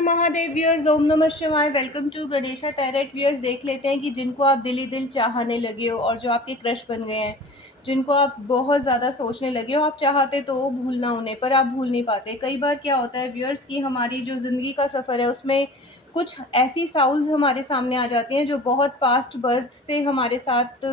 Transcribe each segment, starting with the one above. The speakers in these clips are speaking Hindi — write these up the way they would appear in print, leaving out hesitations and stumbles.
हर महादेव व्यूअर्स, ओम नमः शिवाय। Welcome to Ganesha tarot viewers. देख लेते हैं कि जिनको आप दिल ही दिल चाहने लगे हो और जो आपके क्रश बन गए हैं, जिनको आप बहुत ज़्यादा सोचने लगे हो, आप चाहते तो हो भूलना उन्हें, पर आप भूल नहीं पाते। कई बार क्या होता है व्यूअर्स कि हमारी जो ज़िंदगी का सफ़र है उसमें कुछ ऐसी साउल्स हमारे सामने आ जाती हैं जो बहुत पास्ट बर्थ से हमारे साथ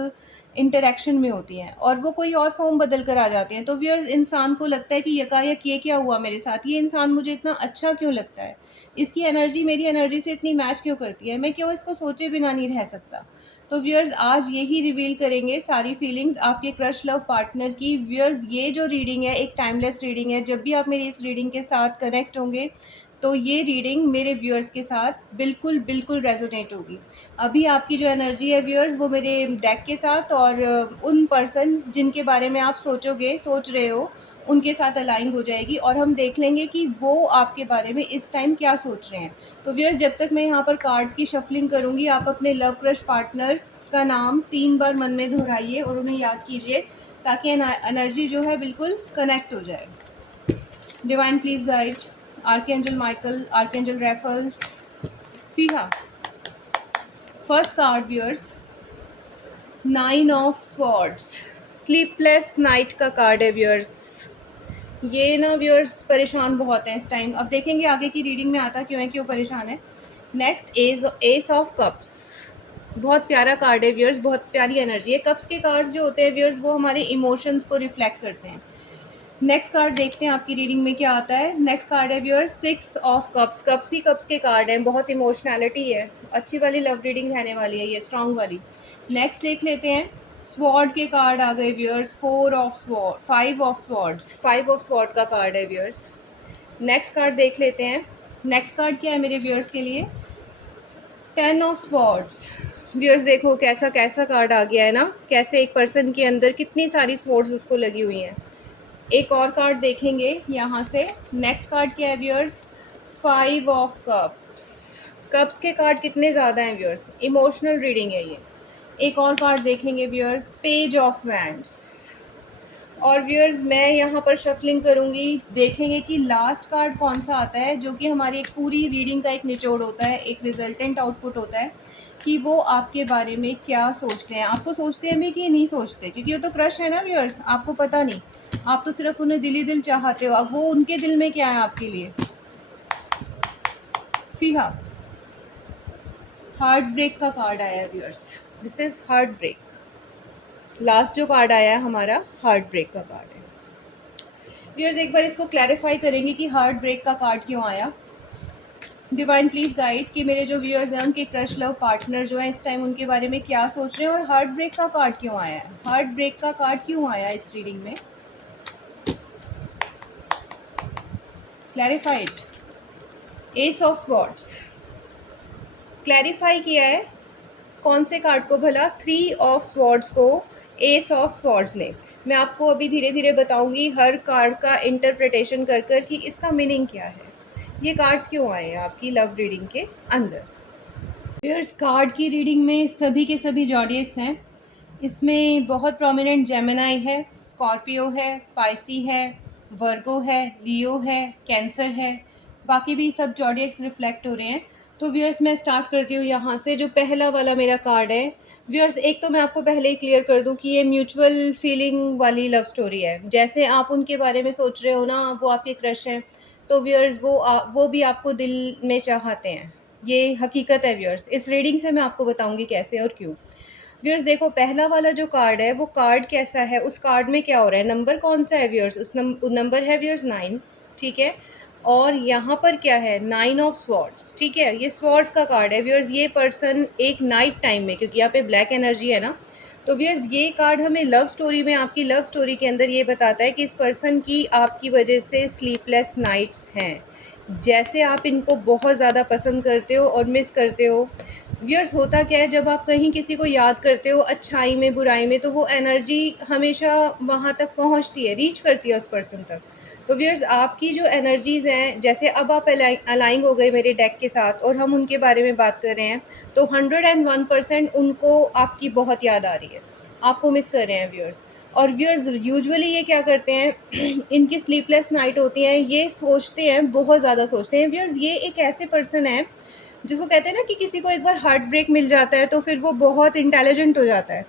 इंटरेक्शन में होती हैं और वो कोई और फॉर्म बदल कर आ जाते हैं। तो व्यूअर्स, इंसान को लगता है कि यकायक ये क्या हुआ मेरे साथ, ये इंसान मुझे इतना अच्छा क्यों लगता है, इसकी एनर्जी मेरी एनर्जी से इतनी मैच क्यों करती है, मैं क्यों इसको सोचे बिना नहीं रह सकता। तो व्यूअर्स, आज यही रिवील करेंगे सारी फीलिंग्स आपके क्रश लव पार्टनर की। व्यूअर्स, ये जो रीडिंग है एक टाइमलेस रीडिंग है। जब भी आप मेरी इस रीडिंग के साथ कनेक्ट होंगे तो ये रीडिंग मेरे व्यूअर्स के साथ बिल्कुल बिल्कुल रेजोनेट होगी। अभी आपकी जो एनर्जी है व्यूअर्स, वो मेरे डेक के साथ और उन पर्सन जिनके बारे में आप सोच रहे हो उनके साथ अलाइन हो जाएगी और हम देख लेंगे कि वो आपके बारे में इस टाइम क्या सोच रहे हैं। तो व्यूअर्स, जब तक मैं यहाँ पर कार्ड्स की शफलिंग करूँगी, आप अपने लव क्रश पार्टनर का नाम 3 बार मन में दोहराइए और उन्हें याद कीजिए ताकि एनर्जी जो है बिल्कुल कनेक्ट हो जाए। Divine please guide, archangel Michael, archangel Raphael, फीहा। First card viewers, 9 of swords, sleepless night का कार्ड है व्यूअर्स। ये ना व्यूअर्स परेशान बहुत हैं इस टाइम। अब देखेंगे आगे की रीडिंग में आता क्यों है, क्यों परेशान है। नेक्स्ट एस ऑफ कप्स, बहुत प्यारा कार्ड है व्यूअर्स, बहुत प्यारी एनर्जी है। कप्स के कार्ड्स जो होते हैं व्यूअर्स, वो हमारे इमोशंस को रिफ्लेक्ट करते हैं। नेक्स्ट कार्ड देखते हैं आपकी रीडिंग में क्या आता है। नेक्स्ट कार्ड है viewers 6 of cups, cups he cups के कार्ड हैं, बहुत इमोशनैलिटी है, अच्छी वाली लव रीडिंग रहने वाली है ये, स्ट्रॉन्ग वाली। नेक्स्ट देख लेते हैं, स्वॉर्ड के कार्ड आ गए viewers, 4 of sword, 5 of swords, 5 of sword का कार्ड है व्यूअर्स। नेक्स्ट कार्ड देख लेते हैं, नेक्स्ट कार्ड क्या है मेरे व्यूअर्स के लिए, 10 ऑफ स्वॉर्ड्स। व्यूअर्स देखो कैसा कैसा कार्ड आ गया है ना, कैसे एक पर्सन के अंदर कितनी सारी स्वॉर्ड्स उसको लगी हुई हैं। एक और कार्ड देखेंगे यहाँ से। नेक्स्ट कार्ड क्या है व्यूअर्स, 5 ऑफ कप्स। कप्स के कार्ड कितने ज़्यादा हैं व्यूअर्स, इमोशनल रीडिंग है ये। एक और कार्ड देखेंगे व्यूअर्स, पेज ऑफ वैंड्स। और व्यूअर्स, मैं यहाँ पर शफलिंग करूँगी, देखेंगे कि लास्ट कार्ड कौन सा आता है, जो कि हमारी एक पूरी रीडिंग का एक निचोड़ होता है, एक रिजल्टेंट आउटपुट होता है कि वो आपके बारे में क्या सोचते हैं। आपको सोचते हैं भी कि नहीं सोचते, क्योंकि वो तो क्रश है ना व्यूअर्स, आपको पता नहीं, आप तो सिर्फ उन्हें दिल ही दिल चाहते हो। अब वो उनके दिल में क्या है आपके लिए। फीहा, हार्ट ब्रेक का कार्ड आया है viewers, this is heart break. Last जो कार्ड आया है हमारा हार्ट ब्रेक का कार्ड है व्यूअर्स। एक बार इसको क्लैरिफाई करेंगे कि हार्ट ब्रेक का कार्ड क्यों आया। डिवाइन प्लीज गाइड कि मेरे जो व्यूअर्स हैं उनके क्रश लव पार्टनर जो है इस टाइम उनके बारे में क्या सोच रहे हैं और हार्ट ब्रेक का कार्ड क्यों आया है, हार्ट ब्रेक का कार्ड क्यों आया इस रीडिंग में। Clarified, S of swords, clarify किया है कौन से कार्ड को भला, 3 ऑफ स्वॉर्ड्स को एस ऑफ स्वॉर्ड्स ने। मैं आपको अभी धीरे धीरे बताऊंगी हर कार्ड का इंटरप्रिटेशन कर कर कि इसका मीनिंग क्या है, ये कार्ड्स क्यों आए हैं आपकी लव रीडिंग के अंदर। व्यूअर्स, कार्ड की रीडिंग में सभी के सभी जॉडियक्स हैं। इसमें बहुत प्रोमिनेंट जेमिनाई है, स्कॉर्पियो है, पाइसी है, वर्गो है, लियो है, कैंसर है, बाकी भी सब जॉडियक्स रिफ्लेक्ट हो रहे हैं। तो व्यूअर्स, मैं स्टार्ट करती हूँ यहाँ से। जो पहला वाला मेरा कार्ड है व्यूअर्स, एक तो मैं आपको पहले ही क्लियर कर दूँ कि ये म्यूचुअल फीलिंग वाली लव स्टोरी है। जैसे आप उनके बारे में सोच रहे हो ना, वो आपके क्रश हैं, तो व्यूअर्स वो भी आपको दिल में चाहते हैं, ये हकीकत है व्यूअर्स। इस रीडिंग से मैं आपको बताऊंगी कैसे और क्यों। व्यूअर्स देखो, पहला वाला जो कार्ड है वो कार्ड कैसा है, उस कार्ड में क्या हो रहा है, नंबर कौन सा है व्यूअर्स, उस नंबर है व्यूअर्स 9, ठीक है। और यहाँ पर क्या है, 9 ऑफ स्वॉर्ड्स, ठीक है। ये स्वॉर्ड्स का कार्ड है व्यूअर्स। ये पर्सन एक नाइट टाइम में, क्योंकि यहाँ पे ब्लैक एनर्जी है ना, तो व्यूअर्स ये कार्ड हमें लव स्टोरी में, आपकी लव स्टोरी के अंदर ये बताता है कि इस पर्सन की आपकी वजह से स्लीपलेस नाइट्स हैं। जैसे आप इनको बहुत ज़्यादा पसंद करते हो और मिस करते हो। व्यूअर्स होता क्या है, जब आप कहीं किसी को याद करते हो, अच्छाई में बुराई में, तो वो एनर्जी हमेशा वहाँ तक पहुँचती है, रीच करती है उस पर्सन तक। तो व्यूअर्स, आपकी जो एनर्जीज़ हैं, जैसे अब आप अलाइंग हो गए मेरे डेक के साथ और हम उनके बारे में बात कर रहे हैं, तो 101% उनको आपकी बहुत याद आ रही है, आपको मिस कर रहे हैं व्यूअर्स। और व्यूअर्स यूजुअली ये क्या करते हैं इनकी स्लीपलेस नाइट होती हैं, ये सोचते हैं, बहुत ज़्यादा सोचते हैं। व्यूअर्स ये एक ऐसे पर्सन है जिसको कहते हैं ना कि किसी को एक बार हार्ट ब्रेक मिल जाता है तो फिर वो बहुत इंटेलिजेंट हो जाता है।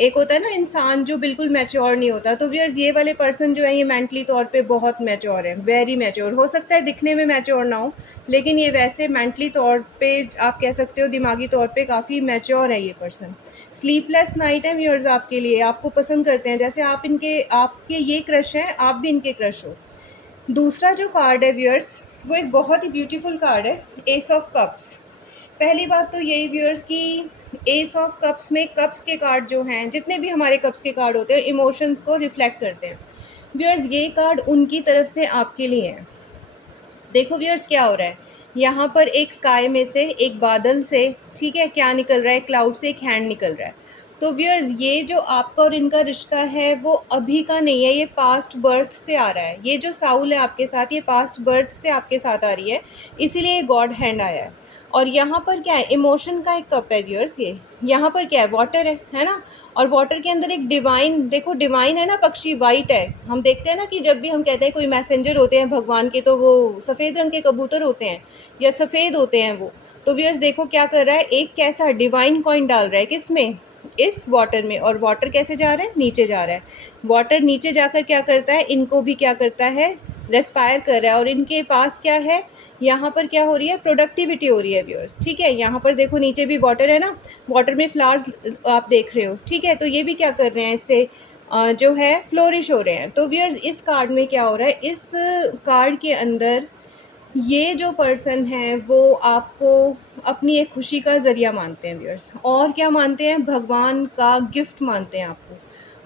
एक होता है ना इंसान जो बिल्कुल मैच्योर नहीं होता, तो व्यूअर्स ये वाले पर्सन जो है ये मेंटली तौर पे बहुत मैच्योर है, वेरी मैच्योर। हो सकता है दिखने में मैच्योर ना हो, लेकिन ये वैसे मेंटली तौर पे आप कह सकते हो दिमागी तौर पे काफ़ी मैच्योर है ये पर्सन। स्लीपलेस नाइट है व्यूअर्स आपके लिए, आपको पसंद करते हैं, जैसे आपके ये क्रश हैं, आप भी इनके क्रश हो। दूसरा जो कार्ड है व्यूअर्स वो एक बहुत ही ब्यूटीफुल कार्ड है, एस ऑफ कप्स। पहली बात तो यही व्यूअर्स कि एस ऑफ कप्स में कप्स के कार्ड जो हैं, जितने भी हमारे कप्स के कार्ड होते हैं, इमोशंस को रिफ्लेक्ट करते हैं। व्यूअर्स ये कार्ड उनकी तरफ से आपके लिए है। देखो व्यूअर्स क्या हो रहा है, यहाँ पर एक स्काई में से, एक बादल से, ठीक है, क्या निकल रहा है, क्लाउड से एक हैंड निकल रहा है। तो व्यूअर्स ये जो आपका और इनका रिश्ता है वो अभी का नहीं है, ये पास्ट बर्थ से आ रहा है। ये जो साउल है आपके साथ, ये पास्ट बर्थ से आपके साथ आ रही है, इसीलिए गॉड हैंड आया है। और यहाँ पर क्या है, इमोशन का एक कप है व्यूअर्स, ये यहाँ पर क्या है, वाटर है ना। और वाटर के अंदर एक डिवाइन, देखो डिवाइन है ना, पक्षी वाइट है। हम देखते हैं ना कि जब भी हम कहते हैं कोई मैसेंजर होते हैं भगवान के, तो वो सफ़ेद रंग के कबूतर होते हैं या सफ़ेद होते हैं वो। तो व्यूअर्स देखो क्या कर रहा है, एक कैसा डिवाइन कॉइन डाल रहा है, किस में, इस वाटर में। और वाटर कैसे जा रहा है, नीचे जा रहा है। वाटर नीचे जाकर क्या करता है, इनको भी क्या करता है, रेस्पायर कर रहा है। और इनके पास क्या है, यहाँ पर क्या हो रही है, प्रोडक्टिविटी हो रही है व्यूअर्स, ठीक है। यहाँ पर देखो नीचे भी वाटर है ना, वाटर में फ्लावर्स आप देख रहे हो, ठीक है। तो ये भी क्या कर रहे हैं, इससे जो है फ्लोरिश हो रहे हैं। तो व्यूअर्स इस कार्ड में क्या हो रहा है, इस कार्ड के अंदर ये जो पर्सन है वो आपको अपनी एक खुशी का ज़रिया मानते हैं व्यूअर्स। और क्या मानते हैं, भगवान का गिफ्ट मानते हैं आपको।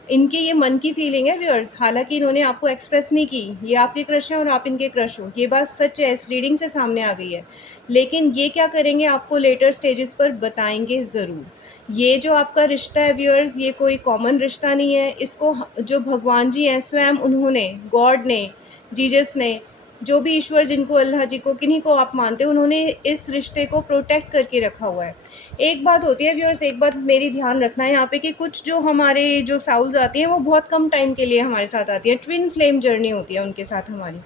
इनके ये मन की फीलिंग है व्यूअर्स, हालांकि इन्होंने आपको एक्सप्रेस नहीं की। ये आपके क्रश हैं और आप इनके क्रश हो, ये बात सच है, इस रीडिंग से सामने आ गई है। लेकिन ये क्या करेंगे, आपको लेटर स्टेजेस पर बताएंगे ज़रूर। ये जो आपका रिश्ता है व्यूअर्स, ये कोई कॉमन रिश्ता नहीं है। इसको जो भगवान जी हैं स्वयं, उन्होंने, गॉड ने, जीसस ने, जो भी ईश्वर जिनको, अल्लाह जी को, किन्हीं को आप मानते हो, उन्होंने इस रिश्ते को प्रोटेक्ट करके रखा हुआ है। एक बात होती है व्यूअर्स, एक बात मेरी ध्यान रखना है यहाँ पे कि कुछ जो हमारे जो साउल्स आती हैं वो बहुत कम टाइम के लिए हमारे साथ आती हैं, ट्विन फ्लेम जर्नी होती है उनके साथ हमारी।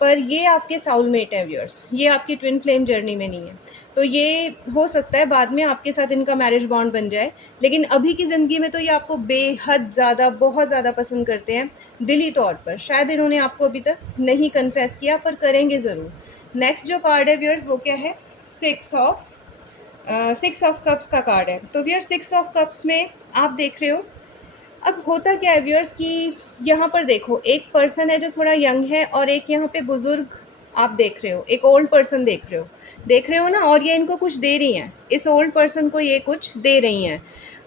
पर ये आपके साउलमेट है व्यूअर्स, ये आपकी ट्विन फ्लेम जर्नी में नहीं है। तो ये हो सकता है बाद में आपके साथ इनका मैरिज बॉन्ड बन जाए, लेकिन अभी की ज़िंदगी में तो ये आपको बेहद ज़्यादा, बहुत ज़्यादा पसंद करते हैं दिली तौर पर। शायद इन्होंने आपको अभी तक नहीं कन्फेस किया, पर करेंगे ज़रूर। नेक्स्ट जो कार्ड है व्यूअर्स वो क्या है, सिक्स ऑफ कप्स का कार्ड है। तो व्यूअर्स सिक्स ऑफ कप्स में आप देख रहे हो, अब होता क्या है व्यूअर्स कि यहाँ पर देखो एक पर्सन है जो थोड़ा यंग है, और एक यहाँ पे बुजुर्ग आप देख रहे हो, एक ओल्ड पर्सन देख रहे हो ना। और ये इनको कुछ दे रही हैं, इस ओल्ड पर्सन को ये कुछ दे रही हैं।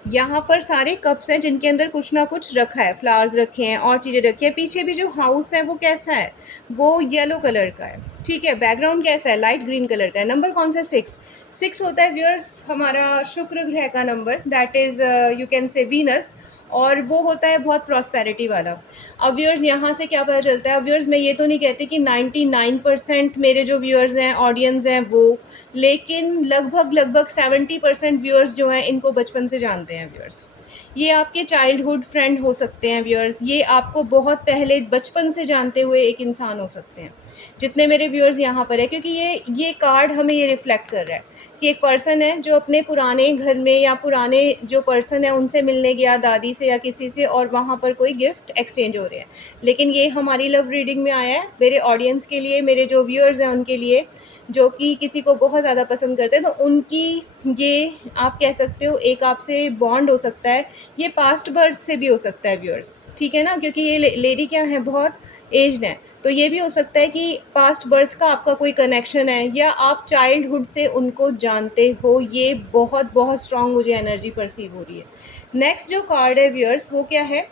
यहाँ पर सारे कप्स हैं जिनके अंदर कुछ ना कुछ रखा है, फ्लावर्स रखे हैं और चीज़ें रखी हैं। पीछे भी जो हाउस है वो कैसा है, वो येलो कलर का है, ठीक है। बैकग्राउंड कैसा है, लाइट ग्रीन कलर का है। नंबर कौन सा, सिक्स होता है व्यूअर्स हमारा शुक्र ग्रह का number, that is you can say Venus. और वो होता है बहुत प्रॉस्पेरिटी वाला। अब व्यूअर्स यहाँ से क्या पता चलता है, अब व्यूअर्स मैं ये तो नहीं कहती कि 99% मेरे जो व्यूअर्स हैं, ऑडियंस हैं वो, लेकिन लगभग 70% व्यूअर्स जो हैं इनको बचपन से जानते हैं व्यूअर्स। ये आपके चाइल्डहुड फ्रेंड हो सकते हैं व्यूअर्स, ये आपको बहुत पहले बचपन से जानते हुए एक इंसान हो सकते हैं, जितने मेरे व्यूअर्स यहाँ पर है। क्योंकि ये कार्ड हमें ये रिफ्लेक्ट कर रहा है कि एक पर्सन है जो अपने पुराने घर में, या पुराने जो पर्सन है उनसे मिलने गया, दादी से या किसी से, और वहाँ पर कोई गिफ्ट एक्सचेंज हो रहे हैं। लेकिन ये हमारी लव रीडिंग में आया है मेरे ऑडियंस के लिए, मेरे जो व्यूअर्स हैं उनके लिए, जो कि किसी को बहुत ज़्यादा पसंद करते हैं। तो उनकी ये आप कह सकते हो एक आपसे बॉन्ड हो सकता है। ये पास्ट बर्थ से भी हो सकता है व्यूअर्स, ठीक है ना, क्योंकि ये लेडी क्या है, बहुत एज्ड है। तो ये भी हो सकता है कि पास्ट बर्थ का आपका कोई कनेक्शन है, या आप चाइल्डहुड से उनको जानते हो। ये बहुत बहुत स्ट्रांग मुझे एनर्जी परसीव हो रही है। नेक्स्ट जो कार्ड है व्यूअर्स वो क्या है,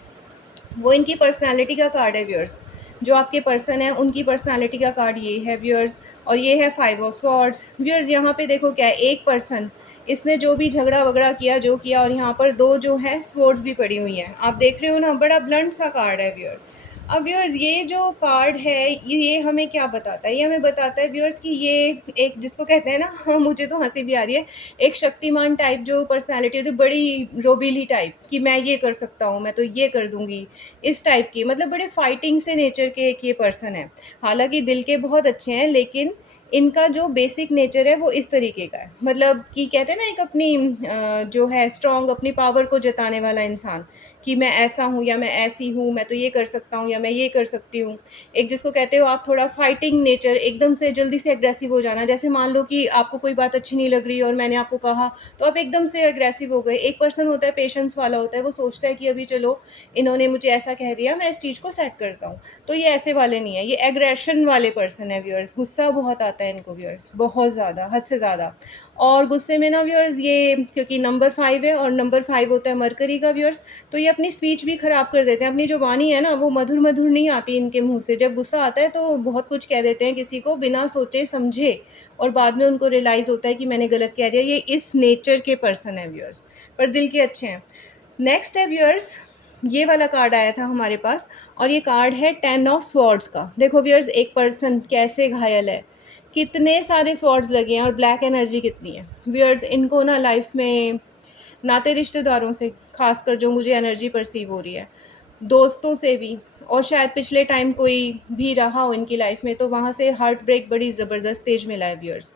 वो इनकी पर्सनालिटी का कार्ड है व्यूअर्स। जो आपके पर्सन है उनकी पर्सनालिटी का कार्ड ये है व्यूअर्स। और ये है 5 ऑफ स्वॉर्ड्स व्यूअर्स। यहाँ पे देखो क्या है, एक पर्सन, इसने जो भी झगड़ा वगड़ा किया, जो किया, और यहाँ पर 2 जो है स्वॉर्ड्स भी पड़ी हुई हैं, आप देख रहे हो ना, बड़ा ब्लंट सा कार्ड है व्यूअर। अब व्यूअर्स ये जो कार्ड है ये हमें क्या बताता है? ये हमें बताता है व्यूअर्स कि ये एक जिसको कहते हैं ना मुझे तो हँसी भी आ रही है, एक शक्तिमान टाइप जो पर्सनैलिटी होती है, बड़ी रोबीली टाइप कि मैं ये कर सकता हूँ, मैं तो ये कर दूँगी, इस टाइप की मतलब बड़े फाइटिंग से नेचर के एक ये पर्सन है। हालाँकि दिल के बहुत अच्छे हैं लेकिन इनका जो बेसिक नेचर है वो इस तरीके का है। मतलब कि कहते हैं ना एक अपनी जो है स्ट्रॉन्ग अपनी पावर को जताने वाला इंसान कि मैं ऐसा हूँ या मैं ऐसी हूँ, मैं तो ये कर सकता हूँ या मैं ये कर सकती हूँ। एक जिसको कहते हो आप थोड़ा फाइटिंग नेचर एकदम से जल्दी से एग्रेसिव हो जाना। जैसे मान लो कि आपको कोई बात अच्छी नहीं लग रही और मैंने आपको कहा, तो आप एकदम से एग्रेसिव हो गए। एक पर्सन होता है पेशेंस वाला होता है, वो सोचता है कि अभी चलो इन्होंने मुझे ऐसा कह दिया, मैं इस चीज़ को सेट करता हूँ। तो ये ऐसे वाले नहीं है, ये एग्रेशन वाले पर्सन है व्यूअर्स, गुस्सा बहुत आता है इनको व्यूअर्स, बहुत ज़्यादा, हद से ज़्यादा। और गुस्से में ना व्यूअर्स ये क्योंकि नंबर 5 है और नंबर 5 होता है मरकरी का व्यूअर्स, तो ये अपनी स्पीच भी ख़राब कर देते हैं। अपनी जो वाणी है ना वो मधुर-मधुर नहीं आती इनके मुँह से। जब गुस्सा आता है तो बहुत कुछ कह देते हैं किसी को बिना सोचे-समझे और बाद में उनको रियलाइज़ होता है कि मैंने गलत कह दिया। ये इस नेचर के पर्सन हैं व्यूअर्स, पर दिल के अच्छे हैं। नेक्स्ट है व्यूअर्स, ये वाला कार्ड आया था हमारे पास और ये कार्ड है 10 ऑफ स्वॉर्ड्स का। देखो व्यूअर्स एक पर्सन कैसे घायल है, कितने सारे स्वॉर्ड्स लगे हैं और ब्लैक एनर्जी कितनी है। व्यूअर्स इनको ना लाइफ में नाते रिश्तेदारों से खासकर जो मुझे एनर्जी परसीव हो रही है, दोस्तों से भी और शायद पिछले टाइम कोई भी रहा हो इनकी लाइफ में तो वहाँ से हार्ट ब्रेक बड़ी ज़बरदस्त तेज मिला है व्यूअर्स।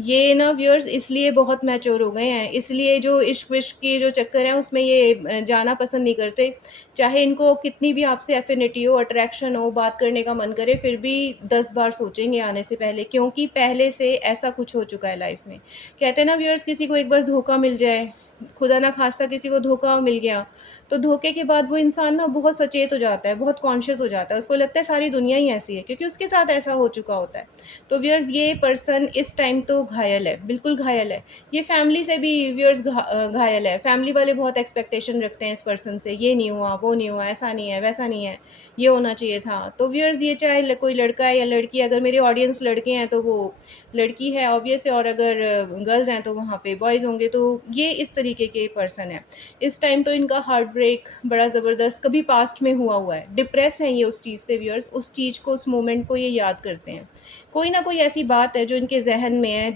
ये ना व्यूअर्स इसलिए बहुत मैच्योर हो गए हैं, इसलिए जो इश्क-विश्क के जो चक्कर है उसमें ये जाना पसंद नहीं करते। चाहे इनको कितनी भी आपसे एफ़िनिटी हो, अट्रैक्शन हो, बात करने का मन करे फिर भी 10 बार सोचेंगे आने से पहले क्योंकि पहले से ऐसा कुछ हो चुका है लाइफ में। कहते हैं ना व्यूअर्स किसी को एक बार धोखा मिल जाए, खुदा ना ख़ास्ता किसी को धोखा मिल गया, तो धोखे के बाद वो इंसान ना बहुत सचेत हो जाता है, बहुत कॉन्शियस हो जाता है। उसको लगता है सारी दुनिया ही ऐसी है क्योंकि उसके साथ ऐसा हो चुका होता है। तो व्यूअर्स ये पर्सन इस टाइम तो घायल है, बिल्कुल घायल है। ये फैमिली से भी व्यूअर्स घायल है। फैमिली वाले बहुत एक्सपेक्टेशन रखते हैं इस पर्सन से, ये नहीं हुआ, वो नहीं हुआ, ऐसा नहीं है, वैसा नहीं है, ये होना चाहिए था। तो व्यूअर्स ये चाहे कोई लड़का है या लड़की, अगर मेरे ऑडियंस लड़के हैं तो वो लड़की है ऑब्वियस है और अगर गर्ल्स हैं तो वहाँ पे बॉयज़ होंगे। तो ये इस तरीके के पर्सन है। इस टाइम तो इनका हार्ट ब्रेक बड़ा ज़बरदस्त कभी पास्ट में हुआ है। डिप्रेस हैं ये उस चीज़ से व्यूअर्स, उस चीज़ को, उस मोमेंट को ये याद करते हैं। कोई ना कोई ऐसी बात है जो इनके ज़हन में है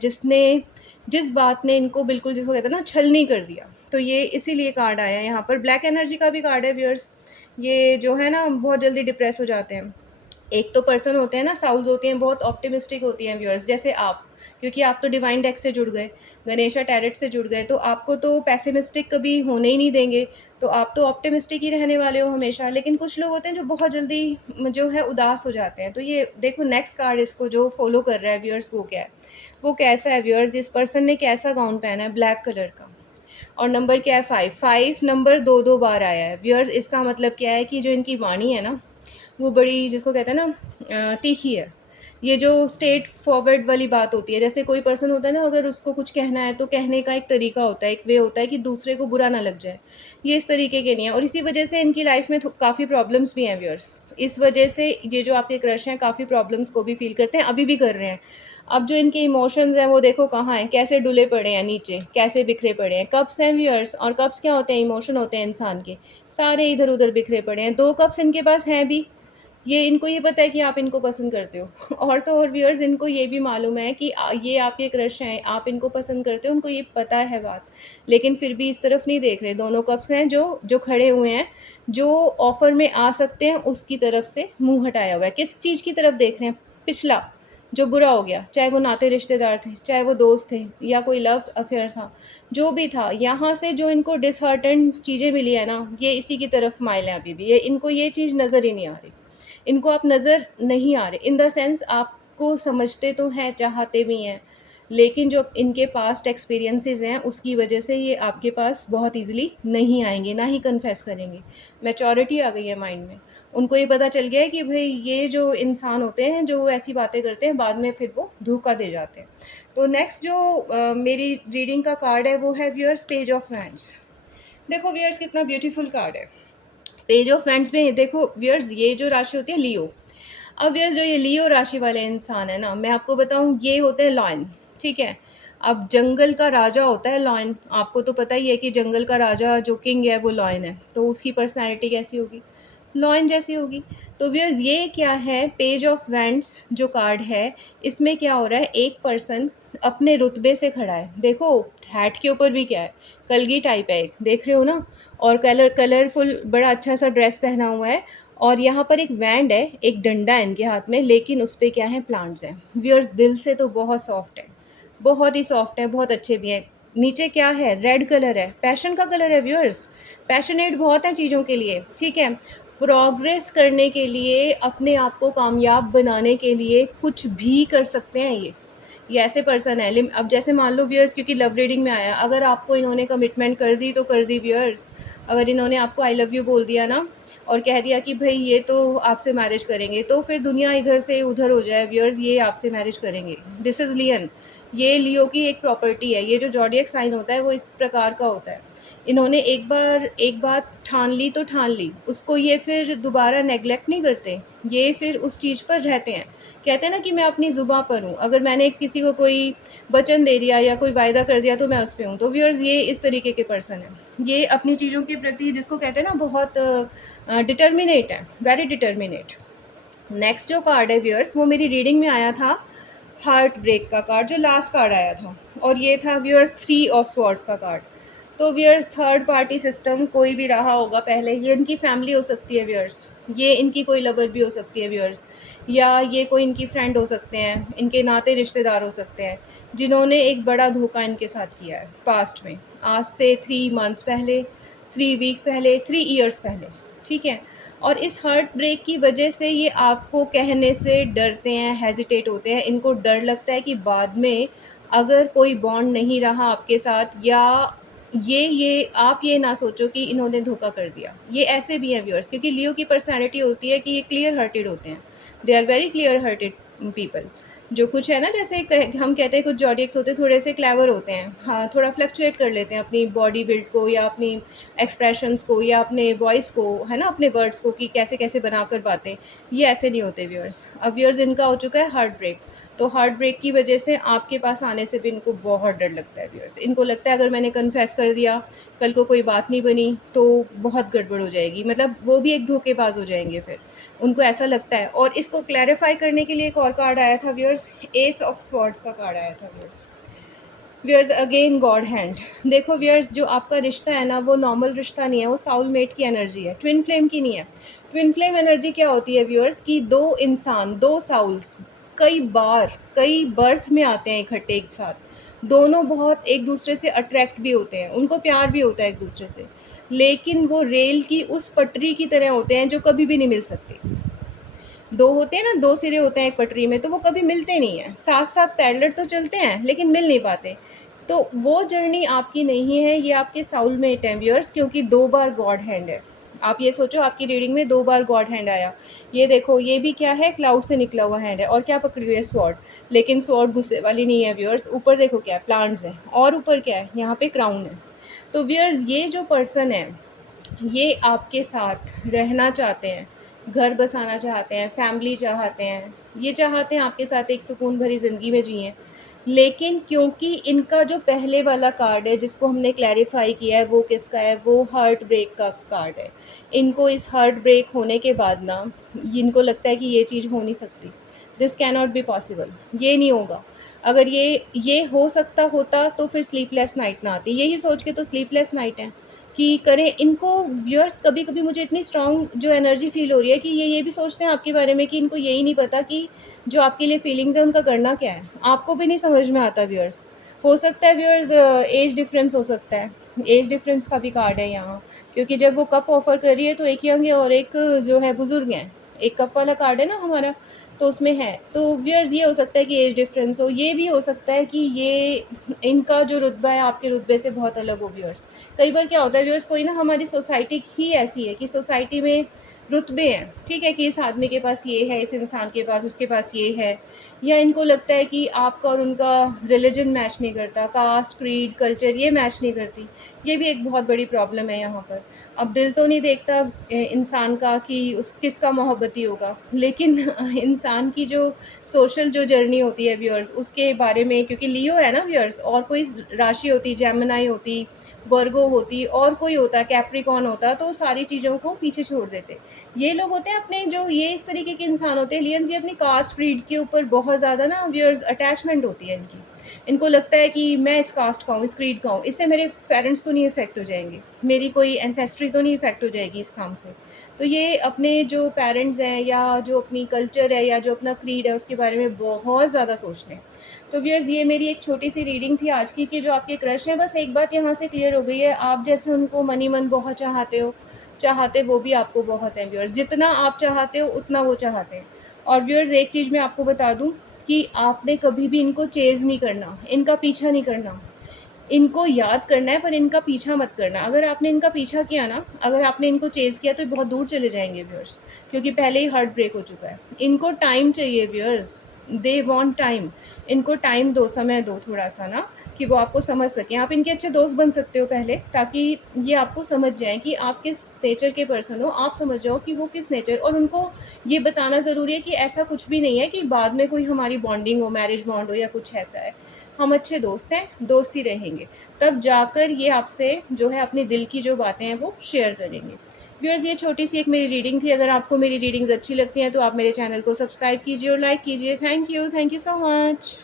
जिस बात ने इनको बिल्कुल जिसको कहते हैं ना छलनी कर दिया। तो ये इसीलिए कार्ड आया है यहाँ पर। ब्लैक एनर्जी का भी कार्ड है व्यूअर्स। ये जो है ना बहुत जल्दी डिप्रेस हो जाते हैं। एक तो पर्सन होते हैं ना, साउल्स होती हैं बहुत ऑप्टिमिस्टिक होती हैं व्यूअर्स, जैसे आप, क्योंकि आप तो डिवाइन डेक से जुड़ गए, गणेशा टैरेट से जुड़ गए, तो आपको तो पेसिमिस्टिक कभी होने ही नहीं देंगे। तो आप तो ऑप्टिमिस्टिक ही रहने वाले हो हमेशा। लेकिन कुछ लोग होते हैं जो बहुत जल्दी जो है उदास हो जाते हैं। तो ये देखो नेक्स्ट कार्ड इसको जो फॉलो कर रहा है व्यूअर्स वो क्या है, वो कैसा है व्यूअर्स, इस पर्सन ने कैसा गाउन पहना है, ब्लैक कलर का। और नंबर क्या है, 5। 5 नंबर 2-2 बार आया है व्यूअर्स। इसका मतलब क्या है कि जो इनकी वाणी है ना वो बड़ी जिसको कहते हैं ना तीखी है। ये जो स्ट्रेट फॉरवर्ड वाली बात होती है, जैसे कोई पर्सन होता है ना अगर उसको कुछ कहना है तो कहने का एक तरीका होता है, एक वे होता है कि दूसरे को बुरा ना लग जाए। ये इस तरीके के नहीं है और इसी वजह से इनकी लाइफ में काफ़ी प्रॉब्लम्स भी हैं व्यूअर्स। इस वजह से ये जो आपके क्रश हैं काफ़ी प्रॉब्लम्स को भी फ़ील करते हैं, अभी भी कर रहे हैं। अब जो इनके इमोशंस हैं वो देखो कहाँ हैं, कैसे डुले पड़े हैं नीचे, कैसे बिखरे पड़े हैं। कप्स हैं व्यूअर्स और कप्स क्या होते हैं, इमोशन होते हैं इंसान के, सारे इधर-उधर बिखरे पड़े हैं। 2 कप्स इनके पास हैं भी, ये इनको ये पता है कि आप इनको पसंद करते हो और तो और व्यूअर्स इनको ये भी मालूम है कि ये आपके क्रश हैं, आप इनको पसंद करते हो, उनको ये पता है बात। लेकिन फिर भी इस तरफ नहीं देख रहे। दोनों कप्स हैं जो जो खड़े हुए हैं, जो ऑफ़र में आ सकते हैं उसकी तरफ से मुँह हटाया हुआ है। किस चीज़ की तरफ देख रहे हैं? पिछला, जो बुरा हो गया, चाहे वो नाते रिश्तेदार थे, चाहे वो दोस्त थे या कोई लव अफ़ेयर था, जो भी था, यहाँ से जो इनको डिसहार्टेंड चीज़ें मिली है ना, ये इसी की तरफ माइल हैं अभी भी। ये इनको ये चीज़ नज़र ही नहीं आ रही। इनको आप नज़र नहीं आ रहे इन द सेंस आपको समझते तो हैं, चाहते भी हैं, लेकिन जो इनके पास्ट एक्सपीरियंसेस हैं उसकी वजह से ये आपके पास बहुत ईज़िली नहीं आएँगे, ना ही कन्फेस करेंगे। मैच्योरिटी आ गई है माइंड में। उनको ये पता चल गया है कि भई ये जो इंसान होते हैं, जो ऐसी बातें करते हैं, बाद में फिर वो धोखा दे जाते हैं। तो नेक्स्ट जो मेरी रीडिंग का कार्ड है वो है व्यूअर्स पेज ऑफ वैंड्स। देखो व्यूअर्स कितना ब्यूटीफुल कार्ड है। पेज ऑफ वैंड्स में देखो व्यूअर्स ये जो राशि होती है लियो। अब व्यूअर्स जो ये लियो राशि वाले इंसान है ना, मैं आपको बताऊं ये होते हैं लॉयन, ठीक है। अब जंगल का राजा होता है लॉयन, आपको तो पता ही है कि जंगल का राजा जो किंग है वो लॉयन है, तो उसकी पर्सनैलिटी कैसी होगी। लॉयन जैसी होगी। तो व्यूअर्स ये क्या है, पेज ऑफ वैंड्स जो कार्ड है, इसमें क्या हो रहा है, एक पर्सन अपने रुतबे से खड़ा है। देखो हैट के ऊपर भी क्या है, कलगी टाइप है एक, देख रहे हो ना, और कलरफुल बड़ा अच्छा सा ड्रेस पहना हुआ है, और यहाँ पर एक वैंड है, एक डंडा है इनके हाथ में, लेकिन उस पे क्या है, प्लांट्स हैं। व्यूअर्स दिल से तो बहुत सॉफ्ट है, बहुत ही सॉफ्ट है, बहुत अच्छे भी हैं। नीचे क्या है, रेड कलर है, पैशन का कलर है व्यूअर्स, पैशनेट बहुत है चीज़ों के लिए, ठीक है, प्रोग्रेस करने के लिए, अपने आप को कामयाब बनाने के लिए कुछ भी कर सकते हैं ये ऐसे पर्सन है। अब जैसे मान लो व्यूअर्स, क्योंकि लव रीडिंग में आया, अगर आपको इन्होंने कमिटमेंट कर दी तो कर दी व्यूअर्स, अगर इन्होंने आपको आई लव यू बोल दिया ना, और कह दिया कि भाई ये तो आपसे मैरिज करेंगे, तो फिर दुनिया इधर से उधर हो जाए व्यूअर्स, ये आपसे मैरिज करेंगे। दिस इज़ लियन, ये लियो की एक प्रॉपर्टी है, ये जो जॉडियक साइन होता है वो इस प्रकार का होता है। इन्होंने एक बात ठान ली तो ठान ली, उसको ये फिर दोबारा नेगलेक्ट नहीं करते, ये फिर उस चीज़ पर रहते हैं। कहते हैं ना कि मैं अपनी ज़ुबां पर हूँ, अगर मैंने किसी को कोई वचन दे दिया या कोई वायदा कर दिया तो मैं उस पे हूँ। तो व्यूअर्स ये इस तरीके के पर्सन है, ये अपनी चीज़ों के प्रति, जिसको कहते हैं ना, बहुत डिटर्मिनेट है, वेरी डिटर्मिनेट। नेक्स्ट जो कार्ड है व्यूअर्स, वो मेरी रीडिंग में आया था हार्ट ब्रेक का कार्ड, जो लास्ट कार्ड आया था, और ये था व्यूअर्स 3 ऑफ स्वॉर्ड्स का कार्ड। तो व्यूअर्स थर्ड पार्टी सिस्टम कोई भी रहा होगा पहले, ये इनकी फैमिली हो सकती है व्यूअर्स, ये इनकी कोई लवर भी हो सकती है व्यूअर्स, या ये कोई इनकी फ्रेंड हो सकते हैं, इनके नाते रिश्तेदार हो सकते हैं, जिन्होंने एक बड़ा धोखा इनके साथ किया है पास्ट में, आज से 3 मंथ्स पहले, 3 वीक पहले, 3 ईयर्स पहले, ठीक है। और इस हार्ट ब्रेक की वजह से ये आपको कहने से डरते हैं, हेजिटेट होते हैं, इनको डर लगता है कि बाद में अगर कोई बॉन्ड नहीं रहा आपके साथ, या ये आप ये ना सोचो कि इन्होंने धोखा कर दिया। ये ऐसे भी हैं व्यूअर्स, क्योंकि लियो की पर्सनैलिटी होती है कि ये क्लियर हार्टेड होते हैं, they are very clear hearted people. जो कुछ है ना, जैसे हम कहते हैं कुछ जॉडियक्स होते हैं, थोड़े से क्लेवर होते हैं, हाँ, थोड़ा फ्लक्चुएट कर लेते हैं अपनी बॉडी बिल्ड को, या अपनी एक्सप्रेशंस को, या अपने वॉइस को, है ना, अपने वर्ड्स को, कि कैसे कैसे बनाकर बातें। ये ऐसे नहीं होते व्यूअर्स। अब व्यूअर्स इनका हो चुका है हार्ट ब्रेक, तो हार्ट ब्रेक की वजह से आपके पास आने से भी इनको बहुत डर लगता है व्यूअर्स। इनको लगता है अगर मैंने कन्फेस कर दिया, कल को कोई बात नहीं बनी तो बहुत गड़बड़ हो जाएगी, मतलब वो भी एक धोखेबाज हो जाएंगे फिर, उनको ऐसा लगता है। और इसको क्लैरिफाई करने के लिए एक और कार्ड आया था व्यूअर्स, एस ऑफ स्वॉर्ड्स का कार्ड आया था viewers. Viewers again God hand. देखो व्यूअर्स, जो आपका रिश्ता है ना, वो नॉर्मल रिश्ता नहीं है, वो साउलमेट की एनर्जी है, ट्विन फ्लेम की नहीं है। ट्विन फ्लेम एनर्जी क्या होती है व्यूअर्स, कि दो इंसान, दो साउल्स कई बार, कई बर्थ में आते हैं इकट्ठे एक साथ, दोनों बहुत एक दूसरे से अट्रैक्ट भी होते हैं, उनको प्यार भी होता है एक दूसरे से, लेकिन वो रेल की उस पटरी की तरह होते हैं जो कभी भी नहीं मिल सकती। दो होते हैं ना, दो सिरे होते हैं एक पटरी में, तो वो कभी मिलते नहीं हैं, साथ साथ पैरेलल तो चलते हैं लेकिन मिल नहीं पाते। तो वो जर्नी आपकी नहीं है, ये आपके साउलमेट हैं व्यूअर्स, क्योंकि 2 बार गॉड हैंड है। आप ये सोचो, आपकी रीडिंग में 2 बार गॉड हैंड आया। ये देखो, ये भी क्या है, क्लाउड से निकला हुआ हैंड है, और क्या पकड़ी हुई है, स्वॉर्ड। लेकिन स्वॉर्ड गुस्से वाली नहीं है व्यूअर्स। ऊपर देखो क्या है, प्लांट्स हैं, और ऊपर क्या है, यहाँ पे क्राउन है। तो व्यूअर्स ये जो पर्सन है, ये आपके साथ रहना चाहते हैं, घर बसाना चाहते हैं, फैमिली चाहते हैं, ये चाहते हैं आपके साथ एक सुकून भरी ज़िंदगी में जिएँ। लेकिन क्योंकि इनका जो पहले वाला कार्ड है जिसको हमने क्लैरिफ़ाई किया है, वो किसका है, वो हार्ट ब्रेक का कार्ड है। इनको इस हार्ट ब्रेक होने के बाद ना, इनको लगता है कि ये चीज़ हो नहीं सकती, this can not be possible, ये नहीं होगा। अगर ये हो सकता होता तो फिर स्लीपलेस नाइट ना आती, यही सोच के तो स्लीपलेस नाइट है कि करें इनको। व्यूअर्स कभी-कभी मुझे इतनी स्ट्रॉन्ग जो एनर्जी फ़ील हो रही है कि ये भी सोचते हैं आपके बारे में कि इनको यही नहीं पता कि जो आपके लिए फीलिंग्स है उनका करना क्या है। आपको भी नहीं समझ में आता व्यूअर्स। हो सकता है व्यूअर्स एज डिफरेंस हो सकता है। एज डिफरेंस का भी कार्ड है यहाँ, क्योंकि जब वो कप ऑफ़र कर रही है तो एक यंग है और एक जो है बुज़ुर्ग हैं। एक कप वाला कार्ड है ना हमारा, तो उसमें है। तो व्यूअर्स ये हो सकता है कि एज डिफरेंस हो, ये भी हो सकता है कि ये इनका जो रुतबा है आपके रुतबे से बहुत अलग हो व्यूअर्स। कई बार क्या होता है व्यूअर्स, कोई ना, हमारी सोसाइटी ही ऐसी है कि सोसाइटी में रुतबे हैं, ठीक है, कि इस आदमी के पास ये है, इस इंसान के पास, उसके पास ये है, या इनको लगता है कि आपका और उनका रिलीजन मैच नहीं करता, कास्ट, क्रीड, कल्चर ये मैच नहीं करती। ये भी एक बहुत बड़ी प्रॉब्लम है यहाँ पर। अब दिल तो नहीं देखता इंसान का कि उस किसका मोहब्बती होगा, लेकिन इंसान की जो सोशल जो जर्नी होती है व्यूअर्स, उसके बारे में, क्योंकि लियो है ना व्यूअर्स, और कोई राशि होती, जेमिनी होती, वर्गो होती, और कोई होता, कैप्रिकॉन होता, तो सारी चीज़ों को पीछे छोड़ देते। ये लोग होते हैं अपने, जो ये इस तरीके के इंसान होते हैं लियंस, ये अपनी कास्ट क्रीड के ऊपर बहुत ज़्यादा ना व्यूअर्स अटैचमेंट होती है इनकी। इनको लगता है कि मैं इस कास्ट का हूँ, इस क्रीड का हूँ, इससे मेरे पेरेंट्स तो नहीं इफ़ेक्ट हो जाएँगे, मेरी कोई एंसेस्ट्री तो नहीं इफ़ेक्ट हो जाएगी इस काम से। तो ये अपने जो पेरेंट्स हैं या जो अपनी कल्चर है या जो अपना क्रीड है उसके बारे में बहुत ज़्यादा सोचते हैं। तो व्यूअर्स, ये मेरी एक छोटी-सी रीडिंग थी आज की कि जो आपके क्रश हैं, बस एक बात यहाँ से क्लियर हो गई है, आप जैसे उनको मनी-मन बहुत चाहते हो, चाहते वो भी आपको बहुत हैं व्यूअर्स, जितना आप चाहते हो उतना वो चाहते हैं। और व्यूअर्स, एक चीज़ मैं आपको बता दूँ कि आपने कभी भी इनको चेज़ नहीं करना, इनका पीछा नहीं करना। इनको याद करना है पर इनका पीछा मत करना। अगर आपने इनका पीछा किया ना, अगर आपने इनको चेज़ किया तो बहुत दूर चले जाएँगे व्यूअर्स, क्योंकि पहले ही हार्ट ब्रेक हो चुका है। इनको टाइम चाहिए व्यूअर्स, दे वांट टाइम। इनको टाइम दो, समय दो थोड़ा-सा ना, कि वो आपको समझ सकें। आप इनके अच्छे दोस्त बन सकते हो पहले, ताकि ये आपको समझ जाएँ कि आप किस नेचर के पर्सन हो, आप समझ जाओ कि वो किस नेचर, और उनको ये बताना ज़रूरी है कि ऐसा कुछ भी नहीं है कि बाद में कोई हमारी बॉन्डिंग हो, मैरिज बॉन्ड हो या कुछ ऐसा है। हम अच्छे दोस्त हैं, दोस्त ही रहेंगे। तब जाकर ये आपसे जो है अपने दिल की जो बातें हैं वो शेयर करेंगे। व्यूअर्स, ये छोटी-सी एक मेरी रीडिंग थी। अगर आपको मेरी रीडिंग्स अच्छी लगती हैं तो आप मेरे चैनल को सब्सक्राइब कीजिए और लाइक कीजिए। Thank you so much.